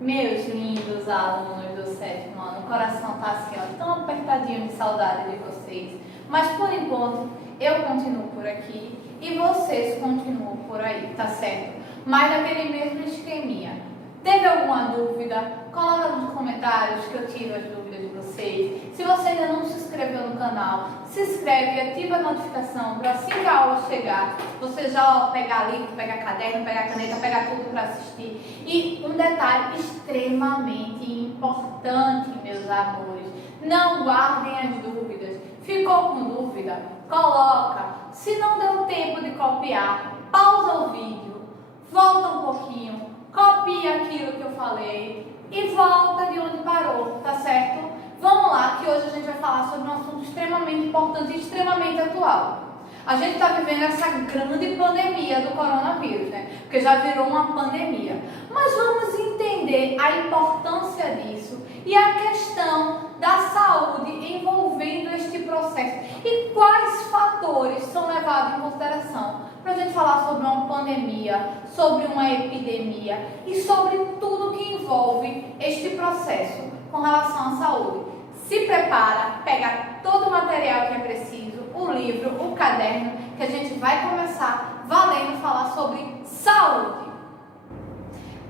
Meus lindos alunos do 7º ano, o coração tá assim, ó, tão apertadinho de saudade de vocês. Mas por enquanto, eu continuo por aqui e vocês continuam por aí, tá certo? Mas naquele mesmo esqueminha. Teve alguma dúvida? Coloca nos comentários que eu tiro as dúvidas de vocês. Se você ainda não se inscreveu no canal, se inscreve e ativa a notificação para assim que a aula chegar, você já pegar livro, pegar caderno, pegar caneta, pegar tudo para assistir. E um detalhe extremamente importante, meus amores, não guardem as dúvidas. Ficou com dúvida? Coloca. Se não deu tempo de copiar, pausa o vídeo, volta um pouquinho, copia aquilo que eu falei e volta de onde parou, tá certo? Vamos lá, que hoje a gente vai falar sobre um assunto extremamente importante e extremamente atual. A gente está vivendo essa grande pandemia do coronavírus, né? Porque já virou uma pandemia. Mas vamos entender a importância disso e a questão da saúde envolvendo este processo e quais fatores são levados em consideração para a gente falar sobre uma pandemia, sobre uma epidemia e sobre tudo que envolve este processo com relação à saúde. Se prepara, pega todo o material que é preciso, o livro, o caderno, que a gente vai começar valendo falar sobre saúde.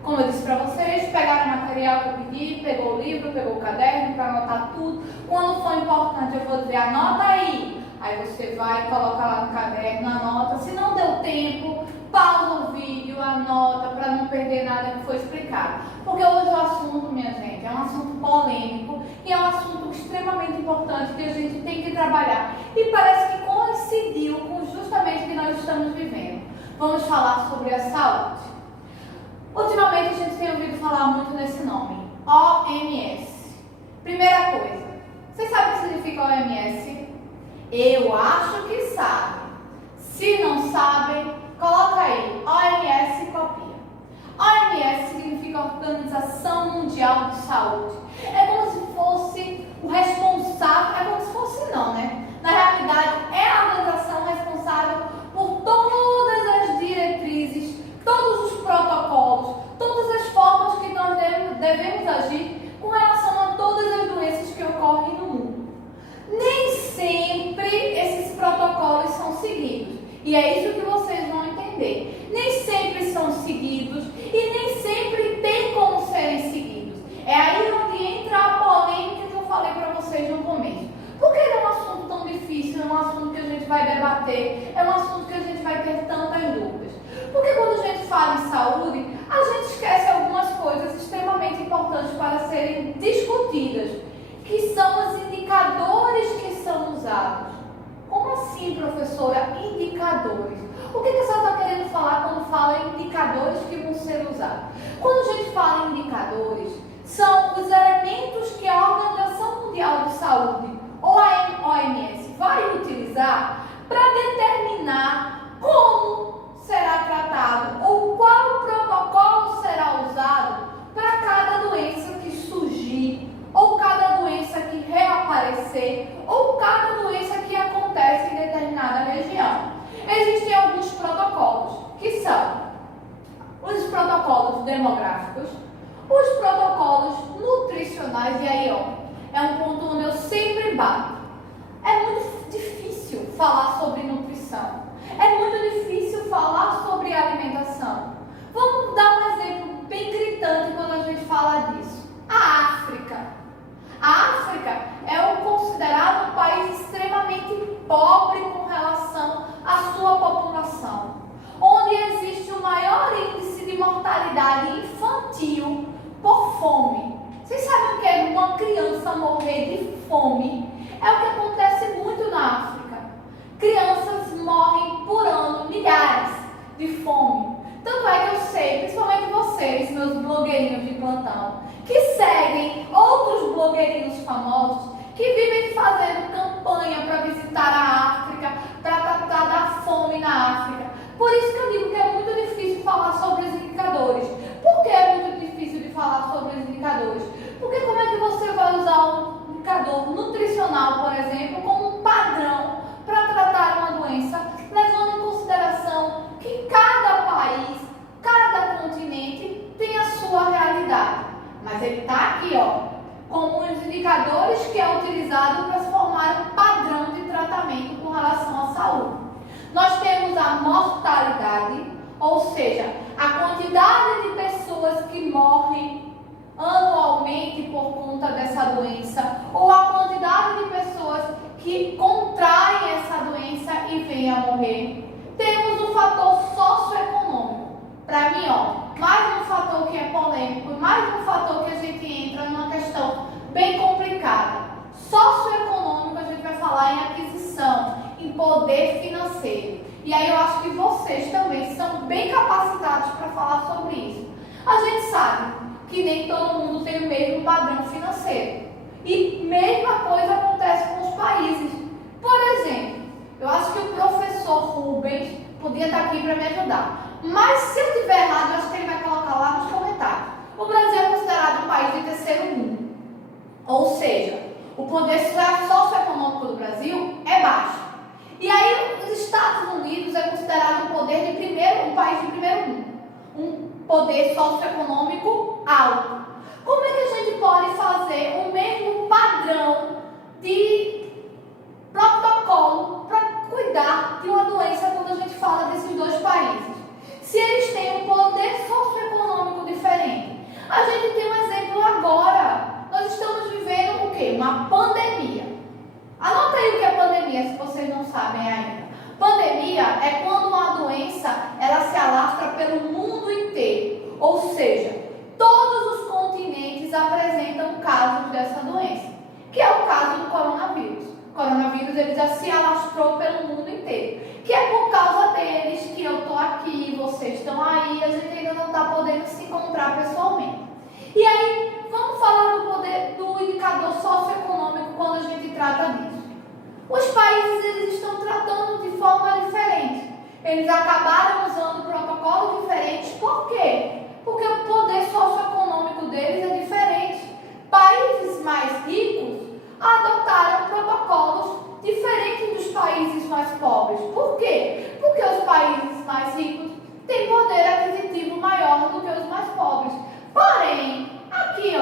Como eu disse para vocês, pegaram o material que eu pedi, pegou o livro, pegou o caderno para anotar tudo. Quando for importante eu vou dizer, anota aí. Aí você vai, coloca lá no caderno, anota. Se não deu tempo, pausa o vídeo, anota para não perder nada que foi explicado. Porque hoje o assunto, minha gente, é um assunto polêmico e é um assunto extremamente importante que a gente tem que trabalhar. E parece que coincidiu com justamente o que nós estamos vivendo. Vamos falar sobre a saúde. Ultimamente a gente tem ouvido falar muito nesse nome, OMS. Primeira coisa, vocês sabem o que significa OMS? Eu acho que sabem. Se não sabem, coloca aí, OMS copia. OMS significa Organização Mundial de Saúde. É como se fosse o responsável, é como se fosse não, né? Na realidade, é a organização responsável por todas as diretrizes, todos os protocolos, todas as formas que nós devemos agir com relação a todas as doenças que ocorrem no mundo. Nem sempre esses protocolos são seguidos. E é isso que vocês vão entender. Nem sempre são seguidos e nem sempre tem como serem seguidos. É aí onde entra a polêmica que eu falei para vocês no começo. Porque ele é um assunto tão difícil, é um assunto que a gente vai debater, é um assunto que a gente vai ter tantas dúvidas. Porque quando a gente fala em saúde, a gente esquece algumas coisas extremamente importantes para serem discutidas, que são os indicadores que são usados. Como assim, professora? Indicadores. O que a senhora está querendo falar quando fala em indicadores que vão ser usados? Quando a gente fala em indicadores, são os elementos que a Organização Mundial de Saúde, ou a OMS, vai utilizar para determinar como será tratado ou qual protocolo será usado para cada doença que surgir, ou cada doença que reaparecer, ou cada doença que acontece em determinada região. Existem alguns protocolos, que são os protocolos demográficos, os protocolos nutricionais, e aí, ó, é um ponto onde eu sempre bato. É muito difícil falar sobre nutrição. É muito difícil falar sobre alimentação. Vamos dar um exemplo bem gritante quando a gente fala disso. A África. A África é o considerado um país extremamente pobre com relação à sua população, onde existe o maior índice de mortalidade infantil por fome. Vocês sabem o que é uma criança morrer de fome? É o que acontece muito na África. Crianças morrem por ano, milhares, de fome. Tanto é que eu sei, principalmente vocês, meus blogueirinhos de plantão, que seguem outros blogueirinhos famosos que vivem fazendo campanha para visitar a África, para tratar da fome na África. Por isso que eu digo que é muito difícil falar sobre os indicadores. Por que é muito difícil de falar sobre os indicadores? Porque como é que você vai usar um indicador nutricional, por exemplo, como um padrão para tratar uma doença, levando em consideração que cada país, cada continente tem a sua realidade. Nós temos a mortalidade, ou seja, a quantidade de pessoas que morrem anualmente por conta dessa doença, ou a quantidade de pessoas que contraem essa doença e vêm a morrer. Temos o fator socioeconômico. Para mim, mais um fator que é polêmico, mais um fator que a gente entra numa questão bem complicada. Socioeconômico, a gente vai falar em aquisição, em poder financeiro. E aí eu acho que vocês também são bem capacitados para falar sobre isso. A gente sabe que nem todo mundo tem o mesmo padrão financeiro. E mesma coisa acontece com os países. Por exemplo, eu acho que o professor Rubens podia estar aqui para me ajudar. Mas se eu estiver errado, eu acho que ele vai colocar lá nos comentários. O Brasil é considerado um país de terceiro mundo. Ou seja, o poder socioeconômico do Brasil é baixo. E aí os Estados Unidos é considerado um país de primeiro mundo. Um poder socioeconômico alto. Como é que a gente pode fazer o mesmo padrão de protocolo para cuidar de uma doença quando a gente fala desses dois países? Se eles têm um poder socioeconômico diferente. A gente tem um exemplo agora. Nós estamos vivendo o quê? Uma pandemia. Anota aí o que é pandemia, se vocês não sabem ainda. Pandemia é quando uma doença ela se alastra pelo mundo inteiro. Ou seja, todos os continentes apresentam casos dessa doença, que é o caso do coronavírus. O coronavírus ele já se alastrou pelo mundo inteiro, que é por causa deles que eu estou aqui, vocês estão aí, a gente ainda não está podendo se encontrar pessoalmente. E aí, vamos falar do poder do indicador socioeconômico quando a gente trata disso. Os países eles estão tratando de forma diferente. Eles acabaram usando protocolos diferentes. Por quê? Porque o poder socioeconômico deles é diferente. Países mais ricos adotaram protocolos diferentes dos países mais pobres. Por quê? Porque os países mais ricos têm poder aquisitivo maior do que os mais pobres. Porém, aqui,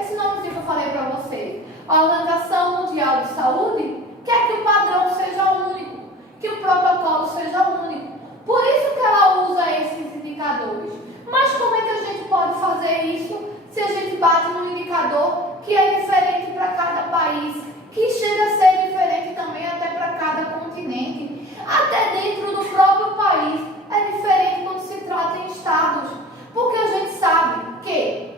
esse nomezinho que eu falei para vocês, a Organização Mundial de Saúde quer que o padrão seja único, que o protocolo seja único. Por isso que ela usa esses indicadores. Mas como é que a gente pode fazer isso se a gente bate num indicador que é diferente para cada país, que chega a ser diferente também até para cada continente? Até dentro do próprio país é diferente quando se trata em estados. Porque a gente sabe que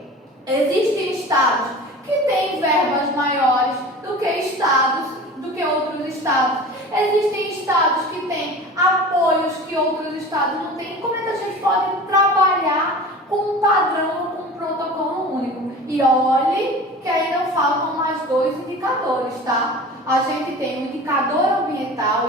existem estados que têm verbas maiores do que outros estados. Existem estados que têm apoios que outros estados não têm. Como é que a gente pode trabalhar com um padrão, com um protocolo único? E olhe que ainda faltam mais 2 indicadores, tá? A gente tem o indicador ambiental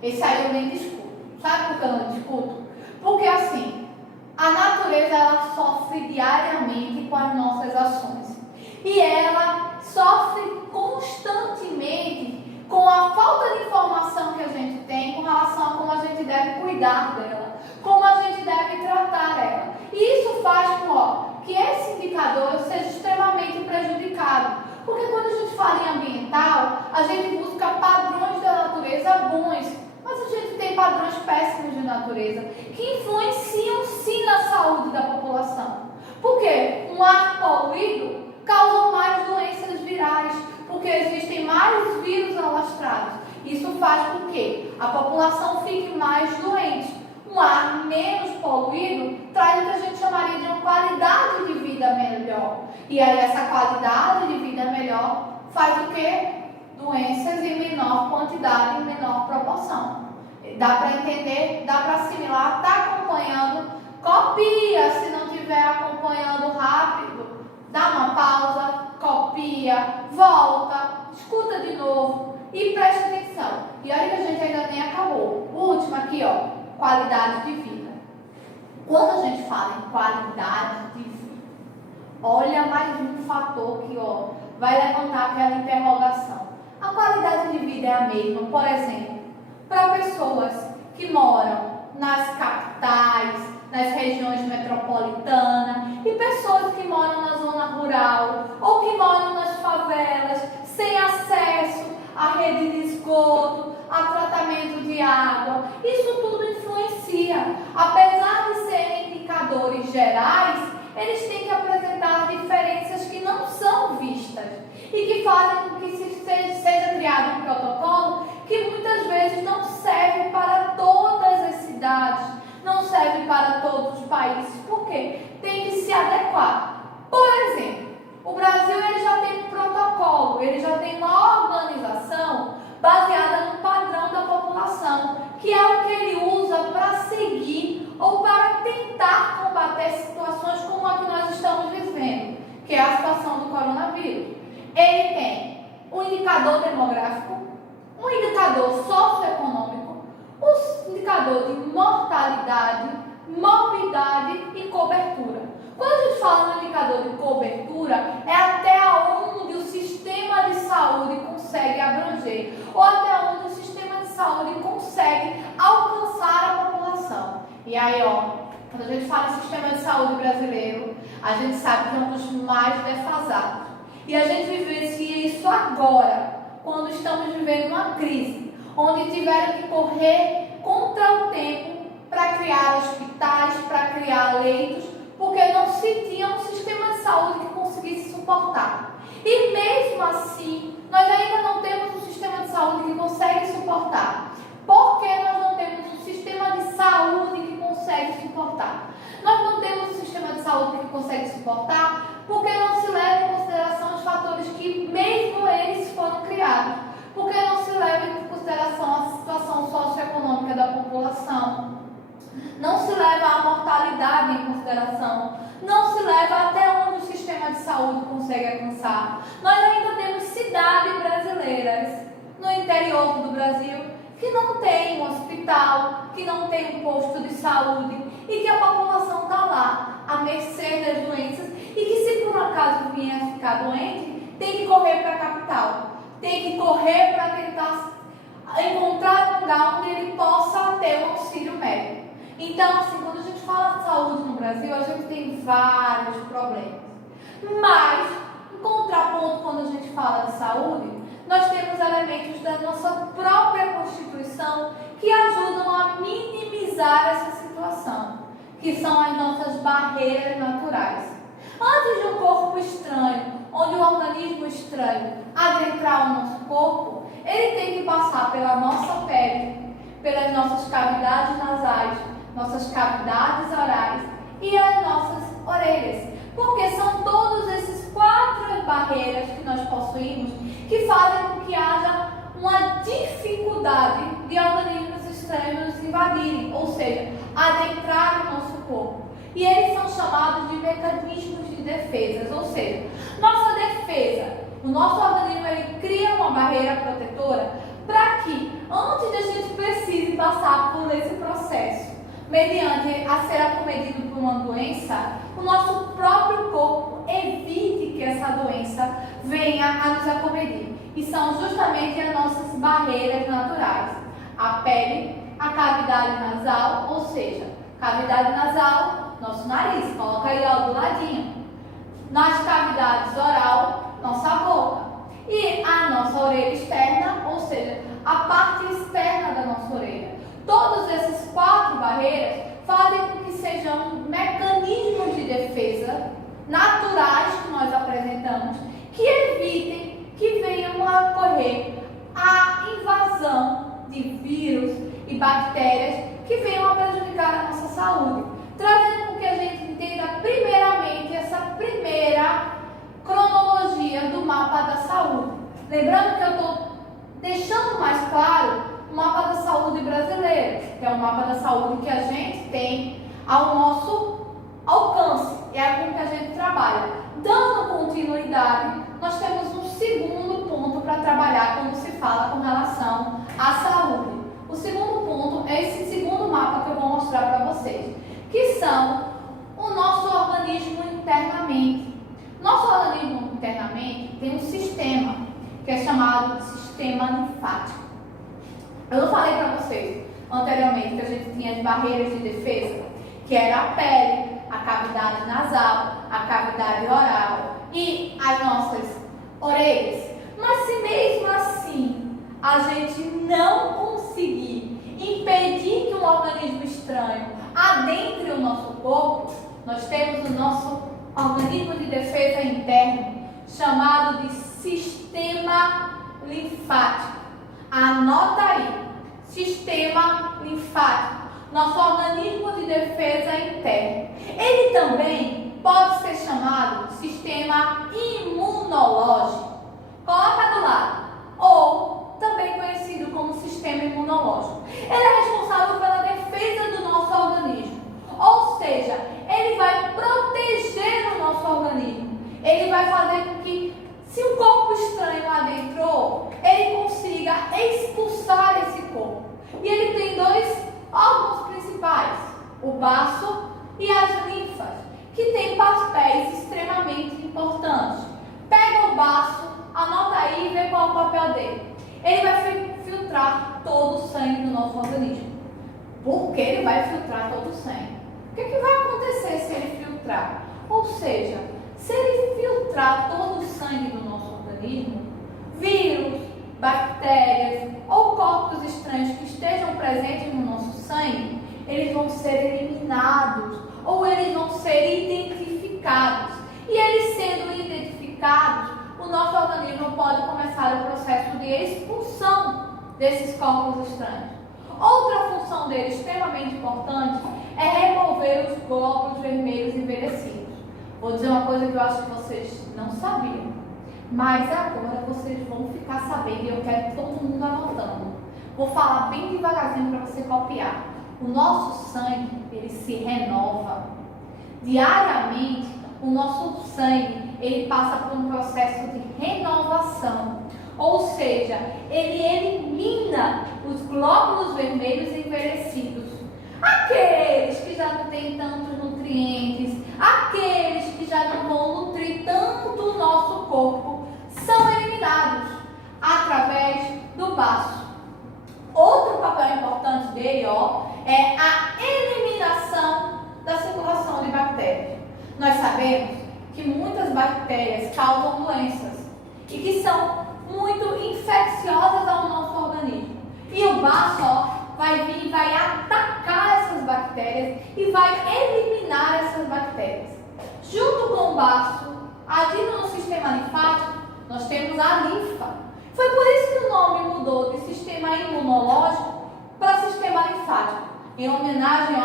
e esse aí eu nem discuto. Sabe por que eu não discuto? Porque assim, a natureza ela sofre diariamente com as nossas ações. E ela sofre constantemente com a falta de informação que a gente tem com relação a como a gente deve cuidar dela, como a gente deve tratar ela. E isso faz com que esse indicador seja extremamente prejudicado. Porque quando a gente fala em ambiental, a gente busca padrões da natureza bons, mas a gente tem padrões péssimos de natureza que influenciam sim na saúde da população. Porque um ar poluído causa mais doenças virais, porque existem mais vírus alastrados. Isso faz com que a população fique mais doente. Um ar menos poluído traz o que a gente chamaria de uma qualidade de vida melhor. E aí essa qualidade de vida melhor faz o quê? Doenças em menor quantidade, em menor proporção. Dá para entender? Dá para assimilar? Está acompanhando? Copia, se não estiver acompanhando rápido, dá uma pausa, copia, volta, escuta de novo e preste atenção. E olha que a gente ainda nem acabou. O último aqui, qualidade de vida. Quando a gente fala em qualidade de vida, olha mais um fator que vai levantar aquela interrogação. A qualidade de vida é a mesma, por exemplo, para pessoas que moram nas capitais, nas regiões metropolitanas e pessoas que moram na zona rural ou que moram nas favelas sem acesso à rede de esgoto, a tratamento de água. Isso tudo influencia. Apesar de serem indicadores gerais, eles têm que apresentar diferenças que não são vistas e que fazem com que seja criado um protocolo que muitas vezes não serve para todas as cidades, não serve para todos os países. Por quê? Tem que se adequar. Por exemplo, o Brasil ele já tem um protocolo, ele já tem uma organização baseada no padrão da população, que é o que ele usa para seguir ou para tentar combater situações como a que nós estamos vivendo, que é a situação do coronavírus. Ele tem um indicador demográfico, um indicador socioeconômico, um indicador de mortalidade, morbidade e cobertura. Quando a gente fala no indicador de cobertura, é até onde o sistema de saúde consegue abranger, ou até onde o sistema de saúde consegue alcançar a população. E aí, quando a gente fala em sistema de saúde brasileiro, a gente sabe que é um dos mais defasados. E a gente vivencia isso agora, quando estamos vivendo uma crise, onde tiveram que correr contra o tempo para criar hospitais, para criar leitos, porque não se tinha um sistema de saúde que conseguisse suportar. E mesmo assim, nós ainda não temos um sistema de saúde que consegue suportar. Por que nós não temos um sistema de saúde que consegue suportar? Nós não temos um sistema de saúde que consegue suportar porque não se leva em consideração os fatores que mesmo eles foram criados. Porque não se leva em consideração a situação socioeconômica da população. Não se leva a mortalidade em consideração, não se leva até onde o sistema de saúde consegue alcançar. Nós ainda temos cidades brasileiras no interior do Brasil que não tem um hospital, que não tem um posto de saúde e que a população está lá à mercê das doenças e que se por um acaso vier a ficar doente, tem que correr para a capital, tem que correr para tentar encontrar um lugar onde ele possa ter um auxílio médico. Então, assim, quando a gente fala de saúde no Brasil, a gente tem vários problemas. Mas, em contraponto, quando a gente fala de saúde, nós temos elementos da nossa própria Constituição que ajudam a minimizar essa situação, que são as nossas barreiras naturais. Antes de um corpo estranho, onde um organismo estranho adentrar o nosso corpo, ele tem que passar pela nossa pele, pelas nossas cavidades nasais, nossas cavidades orais e as nossas orelhas, porque são todos esses 4 barreiras que nós possuímos que fazem com que haja uma dificuldade de organismos estranhos nos invadirem, ou seja, adentrar o nosso corpo. E eles são chamados de mecanismos de defesa, ou seja, nossa defesa, o nosso organismo ele cria uma barreira protetora para que, antes de a gente precise passar por esse processo, mediante a ser acometido por uma doença, o nosso próprio corpo evite que essa doença venha a nos acometer. E são justamente as nossas barreiras naturais. A pele, a cavidade nasal, ou seja, cavidade nasal, nosso nariz, coloca aí do ladinho. Nas cavidades oral, nossa boca. E a nossa orelha externa, ou seja, a parte externa da nossa orelha. Todos esses 4 barreiras fazem com que sejam mecanismos de defesa naturais que nós apresentamos, que evitem que venham a ocorrer a invasão de vírus e bactérias que venham a prejudicar a nossa saúde, trazendo com que a gente entenda primeiramente essa primeira cronologia do mapa da saúde. Lembrando que eu estou deixando mais claro o mapa da saúde brasileiro, que é o mapa da saúde que a gente tem ao nosso alcance, é com que a gente trabalha. Dando continuidade, nós temos um segundo ponto para trabalhar quando se fala com relação à saúde. O segundo ponto é esse segundo mapa que eu vou mostrar para vocês, que são o nosso organismo internamente. Nosso organismo internamente tem um sistema que é chamado de sistema linfático. Eu não falei para vocês anteriormente que a gente tinha as barreiras de defesa, que era a pele, a cavidade nasal, a cavidade oral e as nossas orelhas. Mas se mesmo assim a gente não conseguir impedir estranho adentre o nosso corpo, nós temos o nosso organismo de defesa interno, chamado de sistema linfático. Anota aí, sistema linfático, nosso organismo de defesa interno. Ele também pode ser chamado sistema imunológico. Coloca do lado. Ou também conhecido como sistema imunológico. Ele é responsável pela defesa do nosso organismo. Ou seja, ele vai proteger o nosso organismo. Ele vai fazer com que, se um corpo estranho adentrou, ele consiga expulsar esse corpo. E ele tem dois órgãos principais, o baço e as linfas, que têm papéis extremamente importantes. Pega o baço, anota aí e vê qual é o papel dele. Ele vai filtrar todo o sangue do nosso organismo. Por que ele vai filtrar todo o sangue? O que vai acontecer se ele filtrar? Ou seja, se ele filtrar todo o sangue do nosso organismo, vírus, bactérias ou corpos estranhos que estejam presentes no nosso sangue, eles vão ser eliminados ou eles vão ser identificados. E eles sendo identificados, o nosso organismo pode começar o processo de expulsão desses corpos estranhos. Outra função dele extremamente importante é remover os glóbulos vermelhos envelhecidos. Vou dizer uma coisa que eu acho que vocês não sabiam, mas agora vocês vão ficar sabendo e eu quero todo mundo anotando. Vou falar bem devagarzinho para você copiar. O nosso sangue, ele se renova. Diariamente, o nosso sangue, ele passa por um processo de renovação. Ou seja, ele elimina os glóbulos vermelhos envelhecidos. Aqueles que já não têm tantos nutrientes, aqueles que já não vão nutrir tanto o nosso corpo, são eliminados através do baço. Outro papel importante dele, é a eliminação da circulação de bactérias. Nós sabemos que muitas bactérias causam doenças e que são muito infecciosas ao nosso organismo. E o baço, vai vir e vai atacar essas bactérias e vai eliminar essas bactérias. Junto com o baço, agindo no sistema linfático, nós temos a linfa. Foi por isso que o nome mudou de sistema imunológico para sistema linfático, em homenagem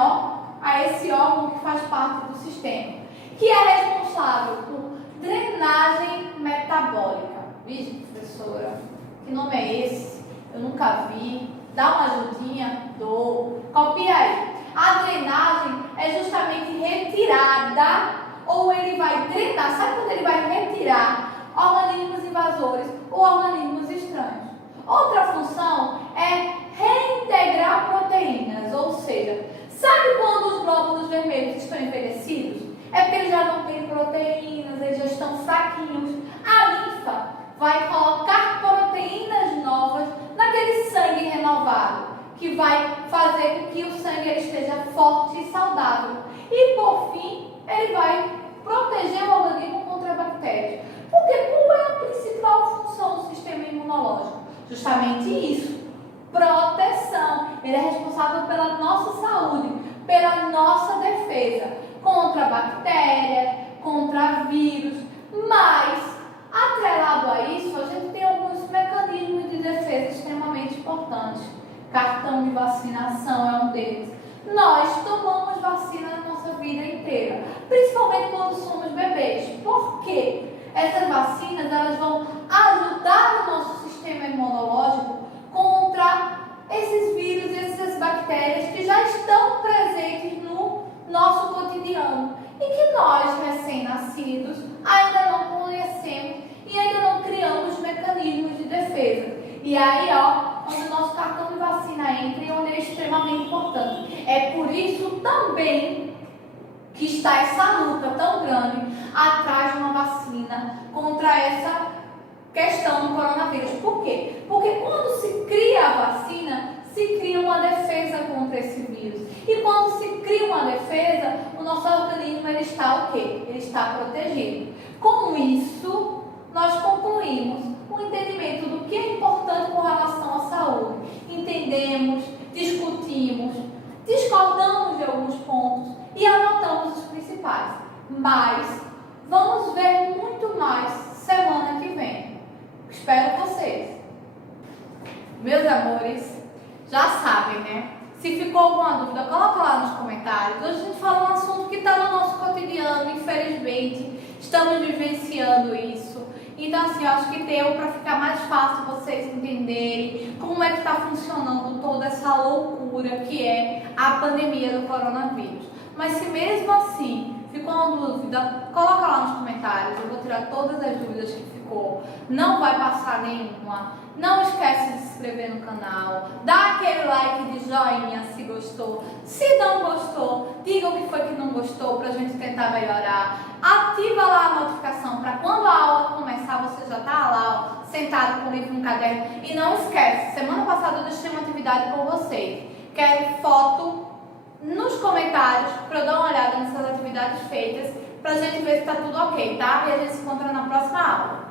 a esse órgão que faz parte do sistema, que é responsável por drenagem metabólica. Vixe, professora, que nome é esse? Eu nunca vi. Dá uma ajudinha? Dou. Copia aí. A drenagem é justamente retirada, ou ele vai drenar. Sabe quando ele vai retirar organismos invasores ou organismos estranhos? Outra função é reintegrar proteínas, ou seja, sabe quando os glóbulos vermelhos estão envelhecidos? É porque eles já não têm proteínas, eles já estão fraquinhos. A linfa vai colocar proteínas novas naquele sangue renovado, que vai fazer com que o sangue esteja forte e saudável. E por fim, ele vai proteger o organismo contra bactérias. Porque qual é a principal função do sistema imunológico? Justamente isso, proteção. Ele é responsável pela nossa saúde, pela nossa defesa contra bactérias, contra vírus, mas atrelado a isso, a gente tem alguns mecanismos de defesa extremamente importantes. Cartão de vacinação é um deles. Nós tomamos vacina na nossa vida inteira, principalmente quando somos bebês. Por quê? Essas vacinas, elas vão ajudar o nosso sistema imunológico contra esses vírus, essas bactérias que já estão presentes no nosso cotidiano e que nós, recém-nascidos, ainda não conhecemos e ainda não criamos mecanismos de defesa. E aí, onde o nosso cartão de vacina entra e onde é extremamente importante. É por isso também que está essa luta tão grande atrás de uma vacina contra essa questão do coronavírus. Por quê? Porque quando se cria a vacina, se cria uma defesa contra esse vírus. E quando se cria uma defesa, o nosso organismo ele está o quê? Ele está protegido. Com isso, nós concluímos o entendimento do que é importante com relação à saúde. Entendemos, discutimos, discordamos de alguns pontos e anotamos os principais. Mas vamos ver muito mais semana que vem. Espero vocês. Meus amores, já sabem, né? Se ficou alguma dúvida, coloca lá nos comentários. Hoje a gente fala um assunto que está no nosso cotidiano, infelizmente. Estamos vivenciando isso. Então, assim, eu acho que deu para ficar mais fácil vocês entenderem como é que está funcionando toda essa loucura que é a pandemia do coronavírus. Mas se mesmo assim ficou uma dúvida, coloca lá nos comentários. Eu vou tirar todas as dúvidas que ficou. Não vai passar nenhuma. Não esquece de se inscrever no canal. Dá aquele like de joinha se gostou. Se não gostou, diga o que foi que não gostou pra gente tentar melhorar. Ativa lá a notificação para quando a aula começar, você já tá lá, ó, sentado com o livro no caderno. E não esquece, semana passada eu deixei uma atividade com vocês. Quero foto nos comentários para eu dar uma olhada nessas atividades feitas, pra gente ver se tá tudo ok, tá? E a gente se encontra na próxima aula.